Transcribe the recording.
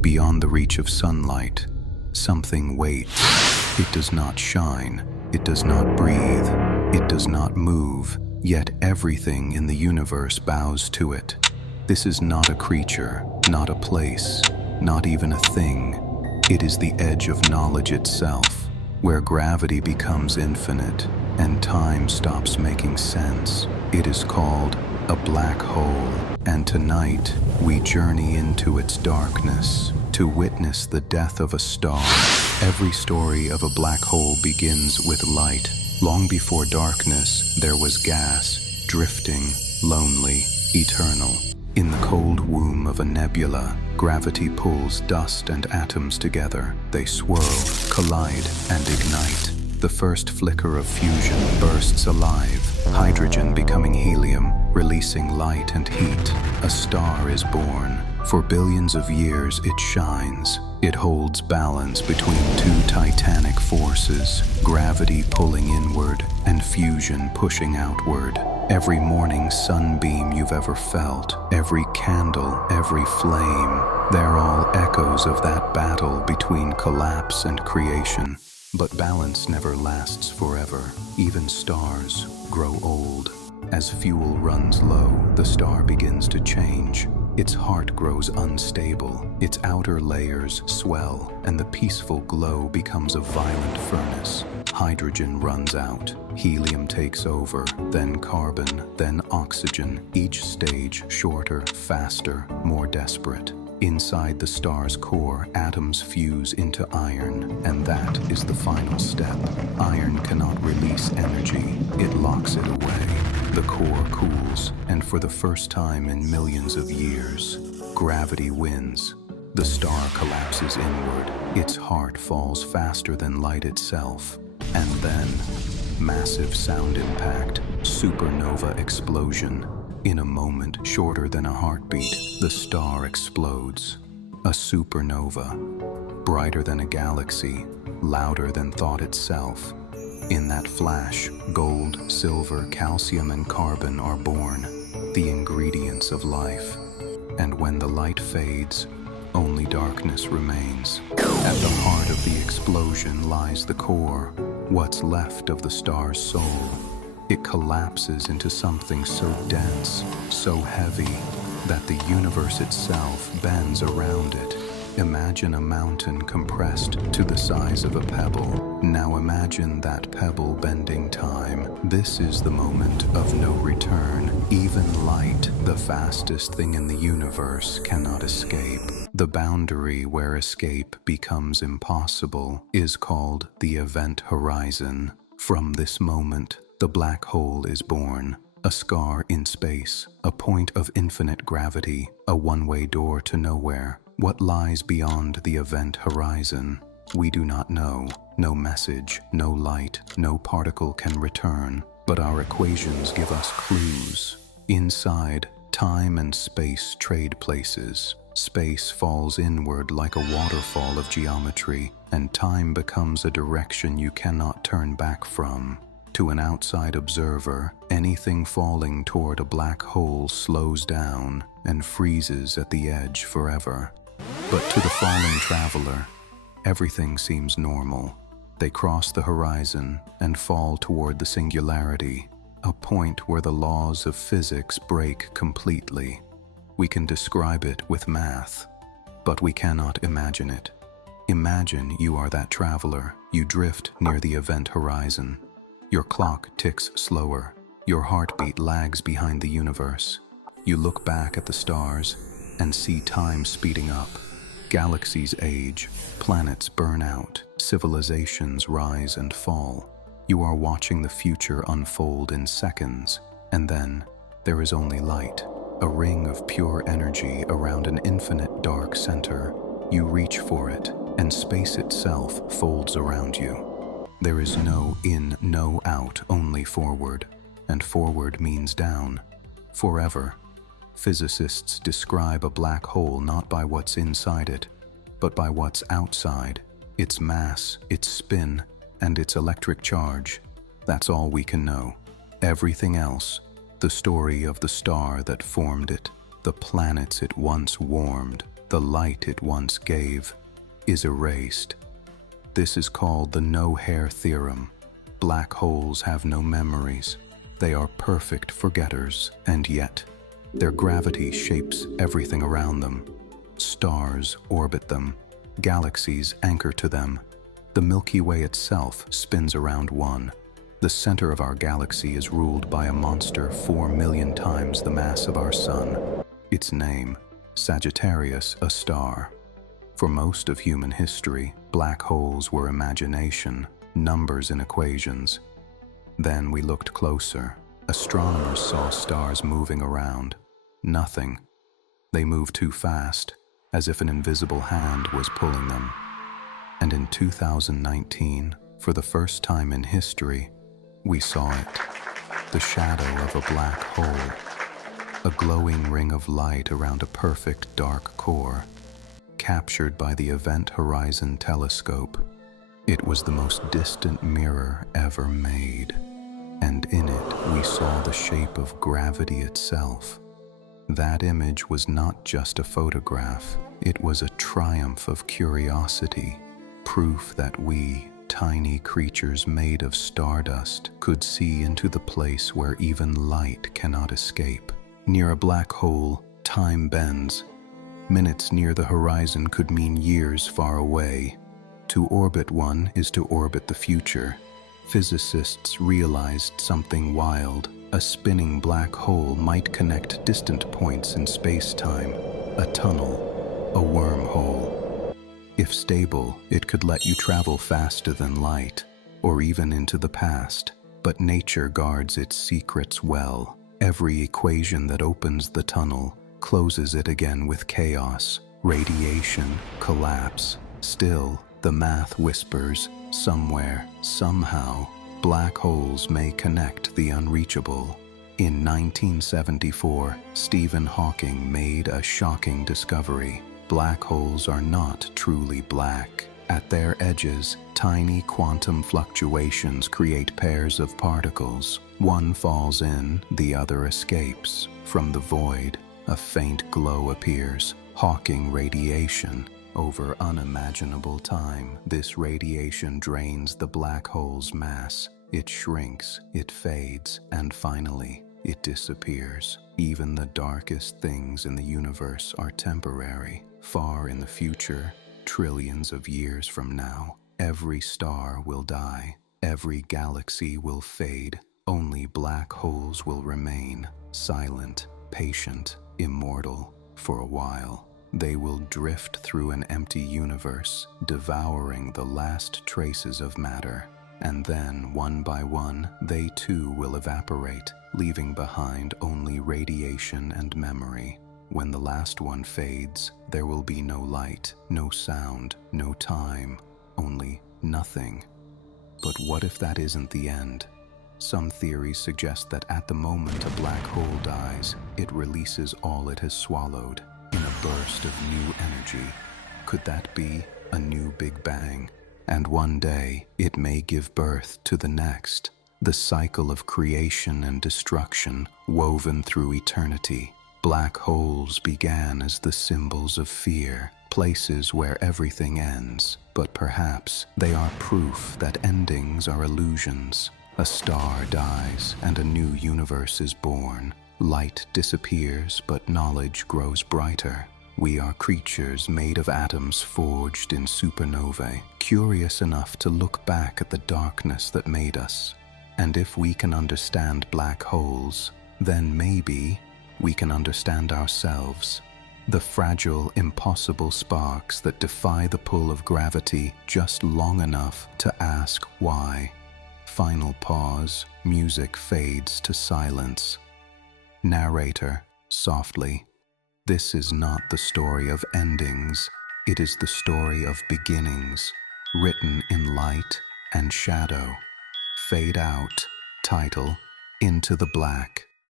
beyond the reach of sunlight. Something waits. It does not shine. It does not breathe. It does not move. Yet everything in the universe bows to it. This is not a creature, not a place, not even a thing. It is the edge of knowledge itself, where gravity becomes infinite and time stops making sense. It is called a black hole, and tonight we journey into its darkness to witness the death of a star. Every story of a black hole begins with light. Long before darkness, there was gas, drifting, lonely, eternal. In the cold womb of a nebula, gravity pulls dust and atoms together. They swirl, collide, and ignite. The first flicker of fusion bursts alive, hydrogen becoming helium, releasing light and heat. A star is born. For billions of years it shines. It holds balance between two titanic forces, gravity pulling inward and fusion pushing outward. Every morning sunbeam you've ever felt, every candle, every flame, they're all echoes of that battle between collapse and creation. But balance never lasts forever. Even stars grow old. As fuel runs low, the star begins to change. Its heart grows unstable, its outer layers swell, and the peaceful glow becomes a violent furnace. Hydrogen runs out, helium takes over, then carbon, then oxygen, each stage shorter, faster, more desperate. Inside the star's core, atoms fuse into iron, and that is the final step. Iron cannot release energy, it locks it away. The core cools, and for the first time in millions of years, gravity wins. The star collapses inward, its heart falls faster than light itself. And then, massive sound impact, supernova explosion. In a moment shorter than a heartbeat, the star explodes. A supernova, brighter than a galaxy, louder than thought itself. In that flash, gold, silver, calcium, and carbon are born, the ingredients of life. And when the light fades, only darkness remains. At the heart of the explosion lies the core, what's left of the star's soul. It collapses into something so dense, so heavy, that the universe itself bends around it. Imagine a mountain compressed to the size of a pebble. Now imagine that pebble bending time. This is the moment of no return. Even light, the fastest thing in the universe, cannot escape. The boundary where escape becomes impossible is called the event horizon. From this moment, the black hole is born. A scar in space, a point of infinite gravity, a one-way door to nowhere. What lies beyond the event horizon? We do not know. No message, no light, no particle can return. But our equations give us clues. Inside, time and space trade places. Space falls inward like a waterfall of geometry, and time becomes a direction you cannot turn back from. To an outside observer, anything falling toward a black hole slows down and freezes at the edge forever. But to the falling traveler, everything seems normal. They cross the horizon and fall toward the singularity, a point where the laws of physics break completely. We can describe it with math, but we cannot imagine it. Imagine you are that traveler. You drift near the event horizon. Your clock ticks slower. Your heartbeat lags behind the universe. You look back at the stars and see time speeding up. Galaxies age, planets burn out, civilizations rise and fall. You are watching the future unfold in seconds, and then there is only light, a ring of pure energy around an infinite dark center. You reach for it, and space itself folds around you. There is no in, no out, only forward, and forward means down, forever. Physicists describe a black hole not by what's inside it, but by what's outside, its mass, its spin, and its electric charge. That's all we can know. Everything else, the story of the star that formed it, the planets it once warmed, The light it once gave is erased. This is called the no-hair theorem. Black holes have no memories. They are perfect forgetters, and yet their gravity shapes everything around them. Stars orbit them. Galaxies anchor to them. The Milky Way itself spins around one. The center of our galaxy is ruled by a monster 4 million times the mass of our sun. Its name, Sagittarius, a star. For most of human history, black holes were imagination, numbers in equations. Then we looked closer. Astronomers saw stars moving around. Nothing. They moved too fast, as if an invisible hand was pulling them. And in 2019, for the first time in history, we saw it. The shadow of a black hole. A glowing ring of light around a perfect dark core, captured by the Event Horizon Telescope. It was the most distant mirror ever made, and in it we saw the shape of gravity itself. That image was not just a photograph, it was a triumph of curiosity, proof that we, tiny creatures made of stardust, could see into the place where even light cannot escape. Near a black hole, time bends. Minutes near the horizon could mean years far away. To orbit one is to orbit the future. Physicists realized something wild. A spinning black hole might connect distant points in space-time. A tunnel, a wormhole. If stable, it could let you travel faster than light, or even into the past. But nature guards its secrets well. Every equation that opens the tunnel closes it again with chaos, radiation, collapse. Still, the math whispers, somewhere, somehow, black holes may connect the unreachable. In 1974, Stephen Hawking made a shocking discovery. Black holes are not truly black. At their edges, tiny quantum fluctuations create pairs of particles. One falls in, the other escapes. From the void, a faint glow appears. Hawking radiation. Over unimaginable time, this radiation drains the black hole's mass. It shrinks, it fades, and finally, it disappears. Even the darkest things in the universe are temporary. Far in the future, trillions of years from now, every star will die. Every galaxy will fade. Only black holes will remain, silent, patient, immortal. For a while, they will drift through an empty universe, devouring the last traces of matter. And then, one by one, they too will evaporate, leaving behind only radiation and memory. When the last one fades, there will be no light, no sound, no time, only nothing. But what if that isn't the end? Some theories suggest that at the moment a black hole dies, it releases all it has swallowed in a burst of new energy. Could that be a new Big Bang? And one day, it may give birth to the next, the cycle of creation and destruction woven through eternity. Black holes began as the symbols of fear, places where everything ends, but perhaps they are proof that endings are illusions. A star dies and a new universe is born. Light disappears, but knowledge grows brighter. We are creatures made of atoms forged in supernovae, curious enough to look back at the darkness that made us. And if we can understand black holes, then maybe we can understand ourselves. The fragile, impossible sparks that defy the pull of gravity just long enough to ask why. Final pause, music fades to silence. Narrator, softly. This is not the story of endings, it is the story of beginnings, written in light and shadow. Fade out, title, Into the Black.